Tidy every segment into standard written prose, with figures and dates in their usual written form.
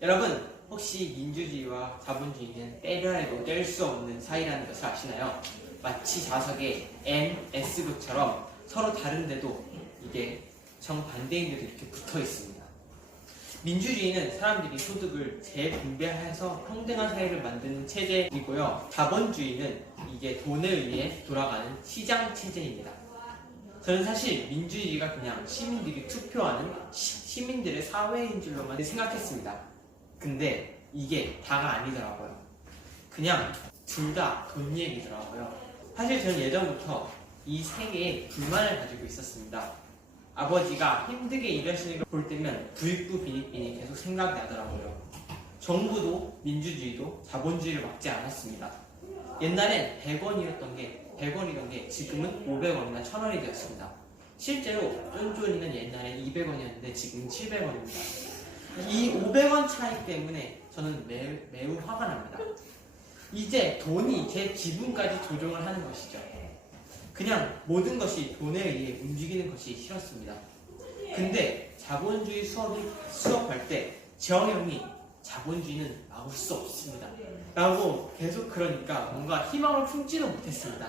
여러분, 혹시 민주주의와 자본주의는 떼려 해도 뗄 수 없는 사이라는 것을 아시나요? 마치 자석에 N, S극처럼 서로 다른데도 이게 정반대인데도 이렇게 붙어 있습니다. 민주주의는 사람들이 소득을 재분배해서 평등한 사회를 만드는 체제이고요. 자본주의는 이게 돈에 의해 돌아가는 시장 체제입니다. 저는 사실 민주주의가 그냥 시민들이 투표하는 시민들의 사회인 줄로만 생각했습니다. 근데 이게 다가 아니더라고요. 그냥 둘 다 돈 얘기더라고요. 사실 저는 예전부터 이 세계에 불만을 가지고 있었습니다. 아버지가 힘들게 일하시는 걸 볼 때면 부익부 빈익빈이 계속 생각이 나더라고요. 정부도 민주주의도 자본주의를 막지 않았습니다. 옛날엔 100원이던 게 지금은 500원이나 1000원이 되었습니다. 실제로 쫀쫀이는 옛날엔 200원이었는데 지금은 700원입니다. 이 500원 차이 때문에 저는 매우 화가 납니다. 이제 돈이 제 기분까지 조종을 하는 것이죠. 그냥 모든 것이 돈에 의해 움직이는 것이 싫었습니다. 근데 자본주의 수업할 때 재영형이 자본주의는 막을 수 없습니다 라고 계속 그러니까 뭔가 희망을 품지도 못했습니다.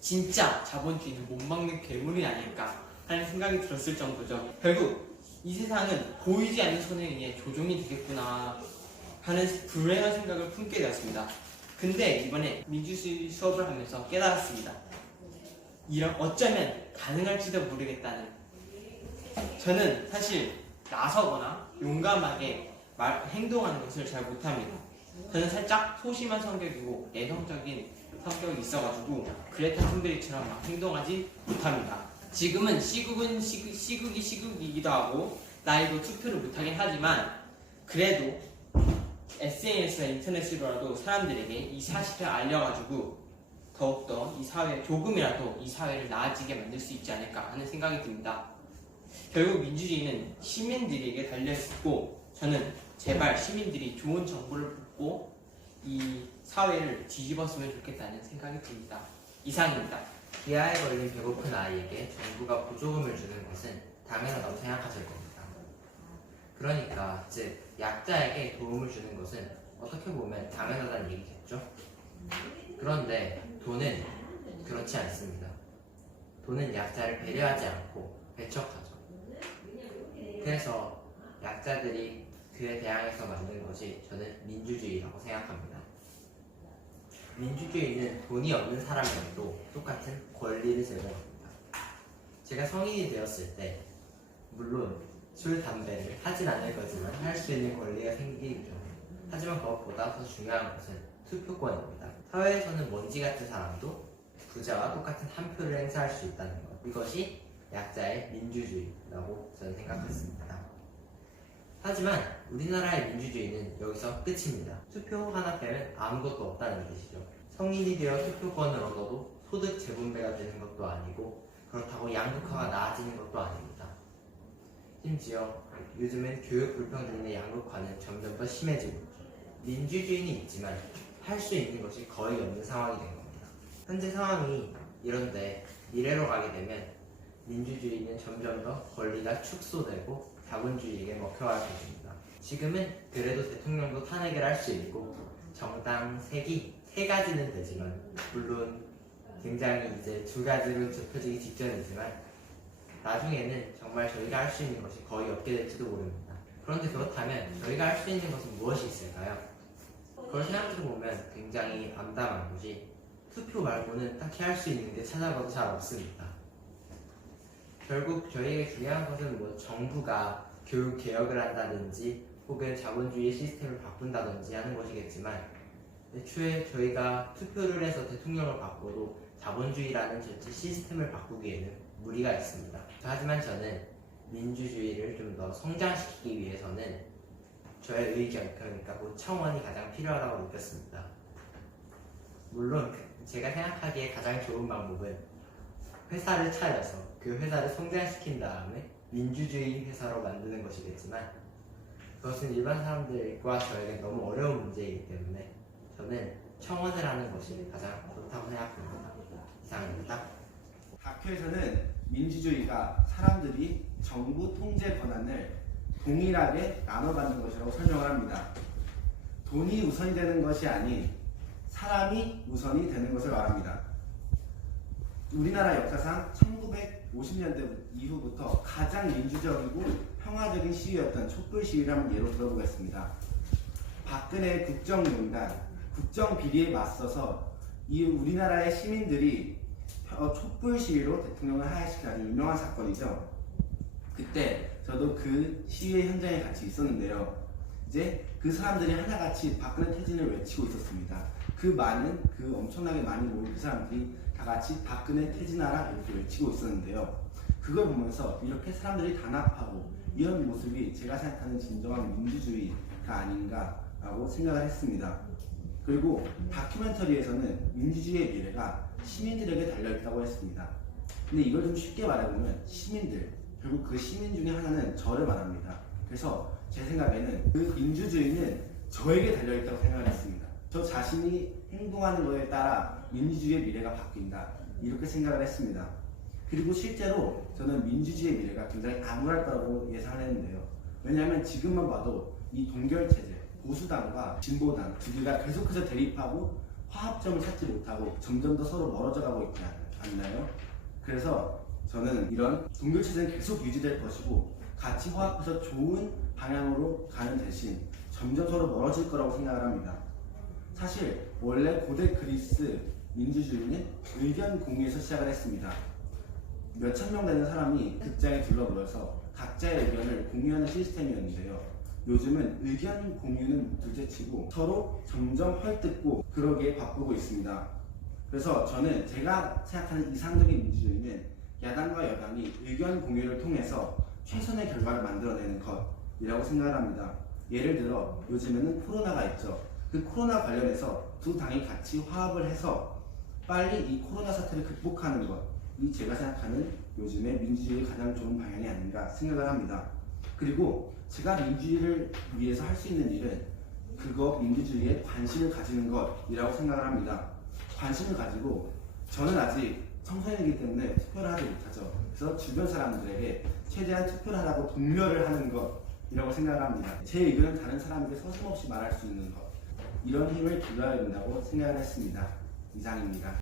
진짜 자본주의는 못 막는 괴물이 아닐까 하는 생각이 들었을 정도죠. 결국 이 세상은 보이지 않는 손에 의해 조종이 되겠구나 하는 불행한 생각을 품게 되었습니다. 근데 이번에 민주주의 수업을 하면서 깨달았습니다. 어쩌면 가능할지도 모르겠다는. 저는 사실 나서거나 용감하게 행동하는 것을 잘 못합니다. 저는 살짝 소심한 성격이고 내성적인 성격이 있어가지고 그레타 툰베리처럼 막 행동하지 못합니다. 지금은 시국이기도 하고 나이도 투표를 못하긴 하지만 그래도 SNS나 인터넷으로라도 사람들에게 이 사실을 알려가지고 더욱더 이 사회, 조금이라도 이 사회를 나아지게 만들 수 있지 않을까 하는 생각이 듭니다. 결국 민주주의는 시민들에게 달려있고 저는 제발 시민들이 좋은 정보를 받고 이 사회를 뒤집었으면 좋겠다는 생각이 듭니다. 이상입니다. 기아에 걸린 배고픈 아이에게 정부가 보조금을 주는 것은 당연하다고 생각하실 겁니다. 그러니까 즉 약자에게 도움을 주는 것은 어떻게 보면 당연하다는 얘기겠죠? 그런데 돈은 그렇지 않습니다. 돈은 약자를 배려하지 않고 배척하죠. 그래서 약자들이 그에 대항해서 만든 것이 저는 민주주의라고 생각합니다. 민주주의는 돈이 없는 사람에게도 똑같은 권리를 제공합니다. 제가 성인이 되었을 때 물론 술, 담배를 하진 않을 거지만 할 수 있는 권리가 생기죠. 하지만 그것보다 더 중요한 것은 투표권입니다. 사회에서는 먼지 같은 사람도 부자와 똑같은 한 표를 행사할 수 있다는 것. 이것이 약자의 민주주의라고 저는 생각했습니다. 하지만 우리나라의 민주주의는 여기서 끝입니다. 투표 하나 빼면 아무것도 없다는 뜻이죠. 성인이 되어 투표권을 얻어도 소득 재분배가 되는 것도 아니고 그렇다고 양극화가 나아지는 것도 아닙니다. 심지어 요즘엔 교육 불평등의 양극화는 점점 더 심해지고 있죠. 민주주의는 있지만 할 수 있는 것이 거의 없는 상황이 된 겁니다. 현재 상황이 이런데 미래로 가게 되면 민주주의는 점점 더 권리가 축소되고 자본주의에게 먹혀갈 것입니다. 지금은 그래도 대통령도 탄핵을 할 수 있고 정당 세 가지는 되지만 물론 굉장히 이제 2가지로 좁혀지기 직전이지만 나중에는 정말 저희가 할 수 있는 것이 거의 없게 될지도 모릅니다. 그런데 그렇다면 저희가 할 수 있는 것은 무엇이 있을까요? 그걸 생각해보면 굉장히 암담한 것이 투표 말고는 딱히 할 수 있는 게 찾아봐도 잘 없습니다. 결국 저희에게 중요한 것은 정부가 교육 개혁을 한다든지 혹은 자본주의 시스템을 바꾼다든지 하는 것이겠지만 애초에 저희가 투표를 해서 대통령을 바꿔도 자본주의라는 전체 시스템을 바꾸기에는 무리가 있습니다. 하지만 저는 민주주의를 좀 더 성장시키기 위해서는 저의 의견, 그러니까 청원이 가장 필요하다고 느꼈습니다. 물론 제가 생각하기에 가장 좋은 방법은 회사를 차려서 그 회사를 성장시킨 다음에 민주주의 회사로 만드는 것이겠지만 그것은 일반 사람들과 저에게 너무 어려운 문제이기 때문에 저는 청원을 하는 것이 가장 좋다고 생각합니다. 이상입니다. 학교에서는 민주주의가 사람들이 정부 통제 권한을 동일하게 나눠받는 것이라고 설명을 합니다. 돈이 우선이 되는 것이 아닌 사람이 우선이 되는 것을 말합니다. 우리나라 역사상 1950년대 이후부터 가장 민주적이고 평화적인 시위였던 촛불 시위를 한번 예로 들어보겠습니다. 박근혜 국정농단, 국정비리에 맞서서 이 우리나라의 시민들이 촛불 시위로 대통령을 하야시킨 아주 유명한 사건이죠. 그때 저도 그 시위 현장에 같이 있었는데요. 이제 그 사람들이 하나같이 박근혜 퇴진을 외치고 있었습니다. 그 엄청나게 많이 모인 그 사람들이 다 같이 박근혜 퇴진하라 이렇게 외치고 있었는데요. 그걸 보면서 이렇게 사람들이 단합하고 이런 모습이 제가 생각하는 진정한 민주주의가 아닌가라고 생각을 했습니다. 그리고 다큐멘터리에서는 민주주의의 미래가 시민들에게 달려있다고 했습니다. 근데 이걸 좀 쉽게 말해보면 시민들, 결국 그 시민 중에 하나는 저를 말합니다. 그래서 제 생각에는 그 민주주의는 저에게 달려있다고 생각을 했습니다. 저 자신이 행동하는 것에 따라 민주주의의 미래가 바뀐다, 이렇게 생각을 했습니다. 그리고 실제로 저는 민주주의의 미래가 굉장히 암울할 거라고 예상을 했는데요. 왜냐하면 지금만 봐도 이 동결체제, 보수당과 진보당 두 개가 계속해서 대립하고 화합점을 찾지 못하고 점점 더 서로 멀어져 가고 있지 않나요? 그래서 저는 이런 동결체제는 계속 유지될 것이고 같이 화합해서 좋은 방향으로 가는 대신 점점 서로 멀어질 거라고 생각을 합니다. 사실 원래 고대 그리스 민주주의는 의견 공유에서 시작을 했습니다. 몇천 명 되는 사람이 극장에 둘러모여서 각자의 의견을 공유하는 시스템이었는데요. 요즘은 의견 공유는 둘째치고 서로 점점 헐뜯고 그러기에 바쁘고 있습니다. 그래서 저는 제가 생각하는 이상적인 민주주의는 야당과 여당이 의견 공유를 통해서 최선의 결과를 만들어내는 것이라고 생각을 합니다. 예를 들어 요즘에는 코로나가 있죠. 그 코로나 관련해서 두 당이 같이 화합을 해서 빨리 이 코로나 사태를 극복하는 것이 제가 생각하는 요즘의 민주주의의 가장 좋은 방향이 아닌가 생각을 합니다. 그리고 제가 민주주의를 위해서 할 수 있는 일은 민주주의에 관심을 가지는 것이라고 생각을 합니다. 관심을 가지고 저는 아직 청소년이기 때문에 투표를 하지 못하죠. 그래서 주변 사람들에게 최대한 투표를 하라고 독려를 하는 것이라고 생각을 합니다. 제 의견은 다른 사람에게 서슴없이 말할 수 있는 것, 이런 힘을 길러야 된다고 생각을 했습니다. 이상입니다.